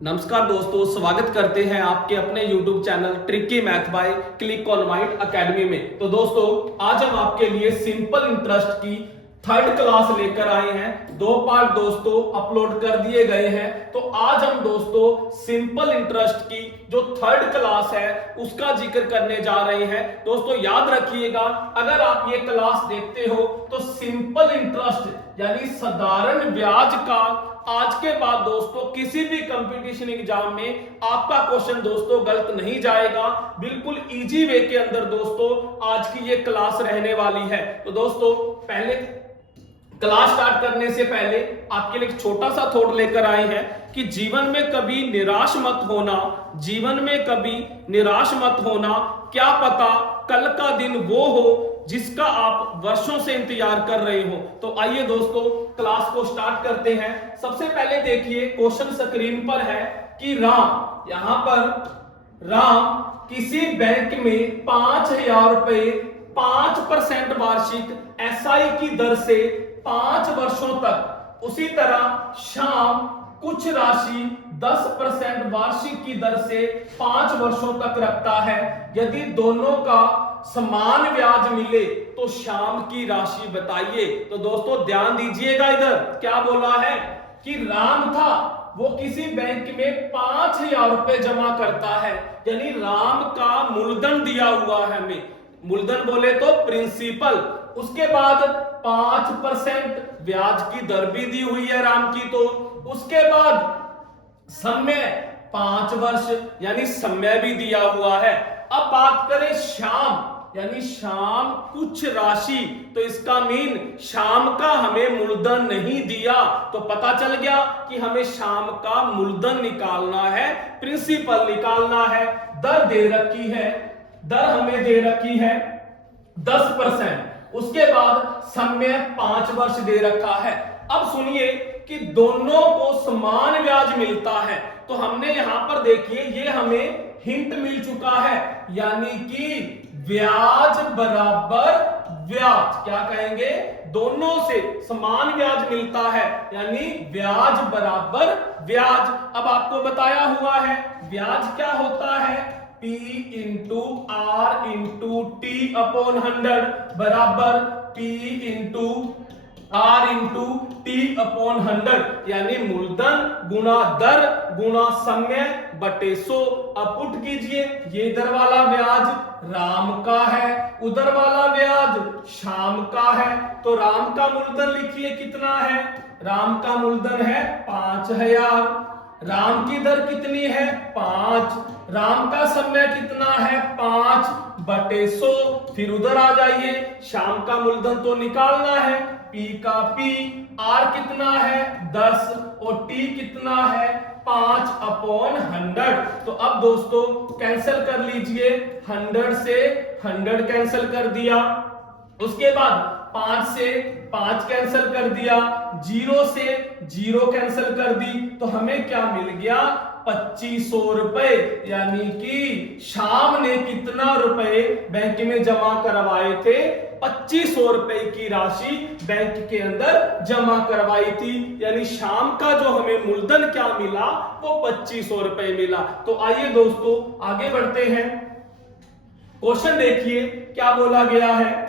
नमस्कार दोस्तों, स्वागत करते हैं आपके अपने YouTube channel tricky math bye click on mind academy में। तो दोस्तों, आज हम आपके लिए सिंपल इंटरेस्ट की थर्ड क्लास लेकर आए हैं। 2 पार्ट दोस्तों अपलोड कर दिए गए हैं। तो आज हम दोस्तों सिंपल इंटरेस्ट की जो थर्ड क्लास है उसका जिक्र करने जा रहे हैं। दोस्तों याद रखिएगा, अगर आप ये क्लास देखते हो तो सिंपल इंटरेस्ट यानी साधारण ब्याज का आज के बाद दोस्तों किसी भी कंपटीशन एग्जाम में आपका क्वेश्चन दोस्तों गलत नहीं जाएगा। बिल्कुल इजी वे के अंदर दोस्तों आज की ये क्लास रहने वाली है। तो दोस्तों पहले क्लास स्टार्ट करने से पहले आपके लिए एक छोटा सा थॉट लेकर आए हैं कि जीवन में कभी निराश मत होना, जीवन में कभी निराश मत होना। क्या पता कल का दिन वो हो जिसका आप वर्षों से इंतजार कर रहे हो। तो आइए दोस्तों क्लास को स्टार्ट करते हैं। सबसे पहले देखिए क्वेश्चन स्क्रीन पर है कि राम, यहां पर राम किसी बैंक में 5,000 रुपए 5% वार्षिक एसआई की दर से 5 वर्षों तक, उसी तरह श्याम कुछ राशि 10% वार्षिक की दर से 5 वर्षों तक रखता है। यदि दोनों का समान ब्याज मिले तो श्याम की राशि बताइए। तो दोस्तों ध्यान दीजिएगा, इधर क्या बोला है कि राम था, वो किसी बैंक में 5,000 रुपए जमा करता है, यानी राम का मूलधन दिया हुआ है हमें। मूलधन बोले तो प्रिंसिपल, उसके बाद 5% ब्याज की दर भी दी हुई है राम की। तो उसके बाद समय 5 वर्ष यानी समय भी दिया हुआ है। अब बात करें श्याम, यानी श्याम कुछ राशि, तो इसका मीन श्याम का हमें मूलधन नहीं दिया। तो पता चल गया कि हमें श्याम का मूलधन निकालना है, प्रिंसिपल निकालना है। दर दे रखी है, दर हमें दे रखी है 10%, उसके बाद समय 5 वर्ष दे रखा है। अब सुनिए कि दोनों को समान ब्याज मिलता है, तो हमने यहां पर देखिए ये हमें हिंट मिल चुका है, यानी कि ब्याज बराबर ब्याज, क्या कहेंगे, दोनों से समान ब्याज मिलता है, यानी ब्याज बराबर ब्याज। अब आपको बताया हुआ है ब्याज क्या होता है, P into R into T upon 100 बराबर P into R into T upon 100, यानी मूलधन गुणा दर गुणा समय बटे 100। अब पुट कीजिए, ये इधर वाला ब्याज राम का है, उधर वाला ब्याज श्याम का है। तो राम का मूलधन लिखिए कितना है, राम का मूलधन है 5,000, राम की दर कितनी है 5, राम का समय कितना है 5 बटे 100। फिर उधर आ जाइए, श्याम का मूलधन तो निकालना है, P का P, R कितना है 10 और T कितना है 5 अपॉन 100। तो अब दोस्तों कैंसिल कर लीजिए, 100 से 100 कैंसिल कर दिया, उसके बाद 5 से 5 कैंसिल कर दिया, 0 से 0 कैंसिल कर दी, तो हमें क्या मिल गया 2500 रुपए। यानी कि श्याम ने कितना रुपए बैंक में जमा करवाए थे, 2500 रुपए की राशि बैंक के अंदर जमा करवाई थी। यानी श्याम का जो हमें मूलधन क्या मिला वो 2500 रुपए मिला। तो आइए दोस्तों आगे बढ़ते हैं। क्वेश्चन देखिए क्या बोला गया है,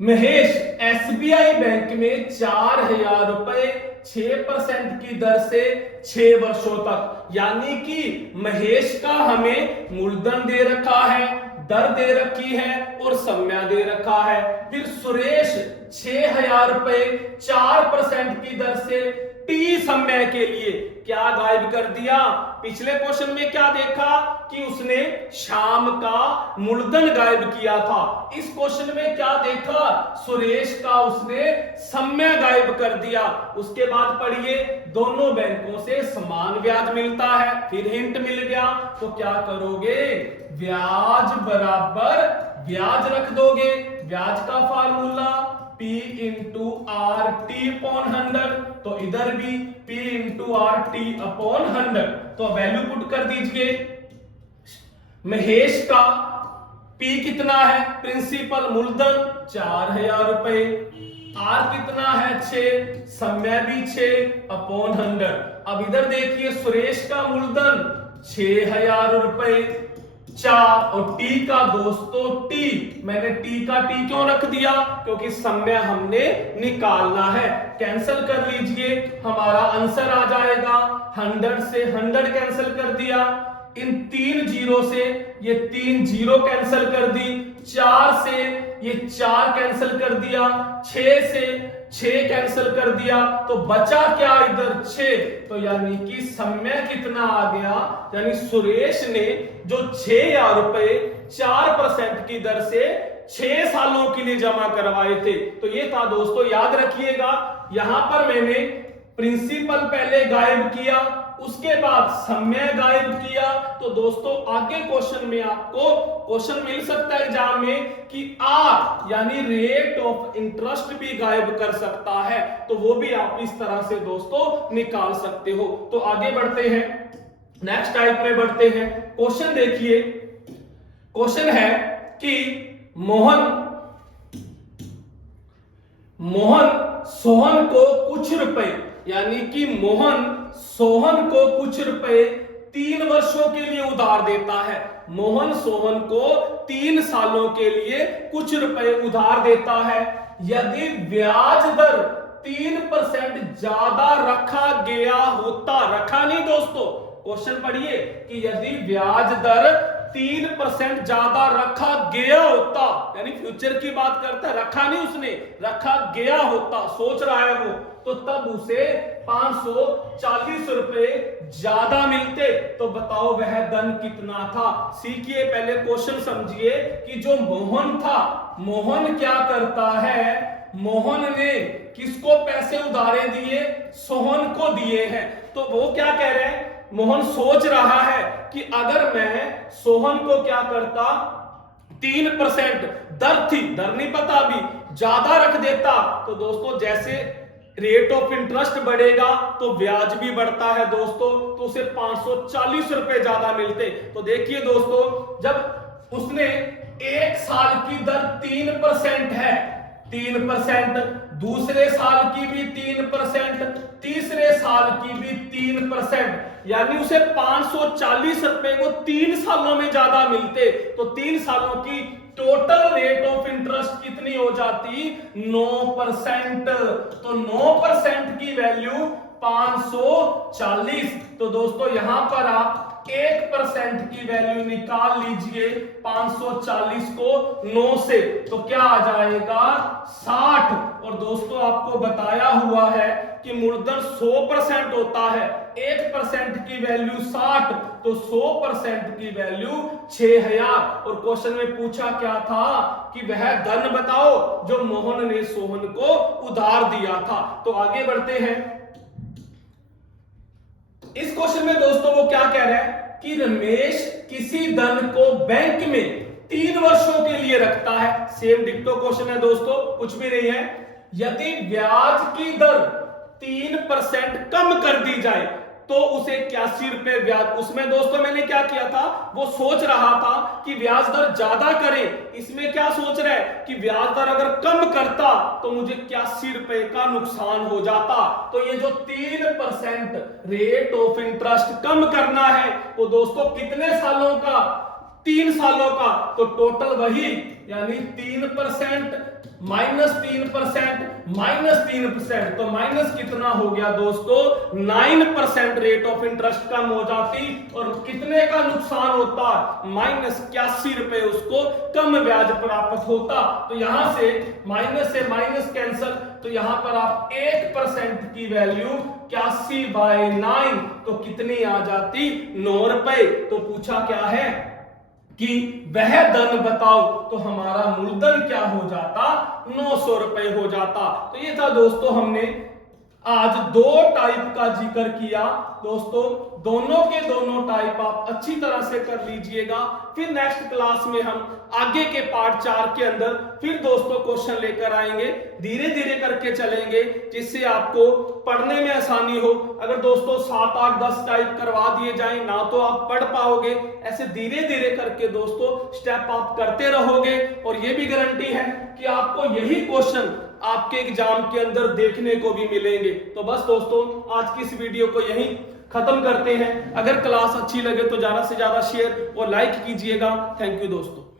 महेश एसबीआई बैंक में 4,000 रुपए 6% की दर से 6 वर्षों तक, यानी कि महेश का हमें मूलधन दे रखा है, दर दे रखी है और समय दे रखा है। फिर सुरेश 6,000 रुपए 4% की दर से T समय के लिए क्या गायब कर दिया। पिछले क्वेश्चन में क्या देखा कि उसने श्याम का मूलधन गायब किया था, इस क्वेश्चन में क्या देखा, सुरेश का उसने समय गायब कर दिया। उसके बाद पढ़िए, दोनों बैंकों से समान ब्याज मिलता है, फिर हिंट मिल गया, तो क्या करोगे, ब्याज बराबर ब्याज रख दोगे। ब्याज का formula P into R T upon 100, तो इधर भी P into R T upon 100। तो वैल्यू पुट कर दीजिए, महेश का P कितना है, प्रिंसिपल मूलधन 4,000 रुपए, आर कितना है 6, समय भी 6 अपॉन 100। अब इधर देखिए सुरेश का मूलधन 6000 रुपए 4 और टी का दोस्तों टी, मैंने टी का टी क्यों रख दिया, क्योंकि समय हमने निकालना है। कैंसिल कर लीजिए, हमारा आंसर आ जाएगा 100 से 100 कैंसिल कर दिया, इन 3 जीरो से ये 3 जीरो कैंसिल कर दी, 4 से ये 4 कैंसिल कर दिया, 6 से 6 कैंसिल कर दिया, तो बचा क्या इधर 6। तो यानी कि समय कितना आ गया, यानी सुरेश ने जो 6000 रुपए 4% की दर से 6 सालों के लिए जमा करवाए थे। तो ये था दोस्तों, याद रखिएगा यहां पर मैंने प्रिंसिपल पहले गायब किया, उसके बाद समय गायब किया। तो दोस्तों आगे क्वेश्चन में आपको क्वेश्चन मिल सकता है एग्जाम में कि आर यानी रेट ऑफ इंटरेस्ट भी गायब कर सकता है, तो वो भी आप इस तरह से दोस्तों निकाल सकते हो। तो आगे बढ़ते हैं, नेक्स्ट टाइप में बढ़ते हैं। क्वेश्चन देखिए, क्वेश्चन है कि मोहन सोहन को कुछ रुपए, यानी कि मोहन सोहन को कुछ रुपए 3 वर्षों के लिए उधार देता है। मोहन सोहन को 3 सालों के लिए कुछ रुपए उधार देता है। यदि ब्याज दर 3% ज्यादा रखा गया होता, रखा नहीं दोस्तों, क्वेश्चन पढ़िए कि यदि ब्याज दर 3% ज्यादा रखा गया होता, यानी फ्यूचर की बात करता है, रखा नहीं उसने, रखा गया होता, सोच रहा है वो, तो तब उसे 540 रुपए ज्यादा मिलते। तो बताओ वह धन कितना था। सीखिए, पहले क्वेश्चन समझिए कि जो मोहन था, मोहन क्या करता है, मोहन ने किसको पैसे उधारे दिए, सोहन को दिए हैं। तो वो क्या कह रहे हैं, मोहन सोच रहा है कि अगर मैं सोहन को क्या करता, 3% दर थी, दर नहीं पता अभी, ज्यादा रख देता, तो दोस्तों जैसे रेट ऑफ इंटरेस्ट बढ़ेगा तो ब्याज भी बढ़ता है दोस्तों, तो उसे 540 रुपए ज्यादा मिलते। तो देखिए दोस्तों, जब उसने 1 साल की दर 3% है, 3%, दूसरे साल की भी 3%, तीसरे साल की भी 3%, यानी उसे 540 रुपए को 3 सालों में ज्यादा मिलते। तो 3 सालों की टोटल रेट ऑफ इंटरेस्ट कितनी हो जाती, 9%। तो 9% की वैल्यू 540। तो दोस्तों यहां पर आप 1% की वैल्यू निकाल लीजिए, 540 को 9 से, तो क्या आ जाएगा 60। और दोस्तों आपको बताया हुआ है कि मूलधन 100% होता है, 1% की वैल्यू 60, तो 100% की वैल्यू 6000। और क्वेश्चन में पूछा क्या था कि वह धन बताओ जो मोहन ने सोहन को उधार दिया था। तो आगे बढ़ते हैं, इस क्वेश्चन में दोस्तों वो क्या कह रहे हैं कि रमेश किसी धन को बैंक में 3 वर्षों के लिए रखता है। सेम डिक्टो क्वेश्चन है दोस्तों, कुछ भी नहीं है। यदि ब्याज की दर 3% कम कर दी जाए तो उसे 81 रुपए ब्याज, उसमें दोस्तों मैंने क्या किया था, वो सोच रहा था कि ब्याज दर ज्यादा करे, इसमें क्या सोच रहे हैं कि ब्याज दर अगर कम करता तो मुझे 81 रुपए का नुकसान हो जाता। तो ये जो 3% रेट ऑफ इंटरेस्ट कम करना है वो दोस्तों कितने सालों का, 3 सालों का, तो टोटल वही, यानी 3% माइनस 3% माइनस 3%, तो माइनस कितना हो गया दोस्तों, 9% रेट ऑफ इंटरेस्ट कम हो जाती और कितने का नुकसान होता, -81 रुपए उसको कम ब्याज प्राप्त होता। तो यहां से माइनस कैंसल, तो यहां पर आप 1% की वैल्यू 81/9, तो कितनी आ जाती, 9 रुपए। तो पूछा क्या है कि वह धन बताओ, तो हमारा मूलधन क्या हो जाता, 900 रुपए हो जाता। तो ये था दोस्तों, हमने आज 2 टाइप का जिक्र किया दोस्तों, दोनों के दोनों टाइप आप अच्छी तरह से कर लीजिएगा। फिर नेक्स्ट क्लास में हम आगे के पार्ट 4 के अंदर फिर दोस्तों क्वेश्चन लेकर आएंगे, धीरे धीरे करके चलेंगे जिससे आपको पढ़ने में आसानी हो। अगर दोस्तों 7, 8, 10 टाइप करवा दिए जाएं ना तो आप पढ़ पाओगे, ऐसे धीरे धीरे करके दोस्तों स्टेप आप करते रहोगे और ये भी गारंटी है कि आपको यही क्वेश्चन आपके एग्जाम के अंदर देखने को भी मिलेंगे। तो बस दोस्तों आज की इस वीडियो को यहीं खत्म करते हैं। अगर क्लास अच्छी लगे तो ज्यादा से ज्यादा शेयर और लाइक कीजिएगा। थैंक यू दोस्तों।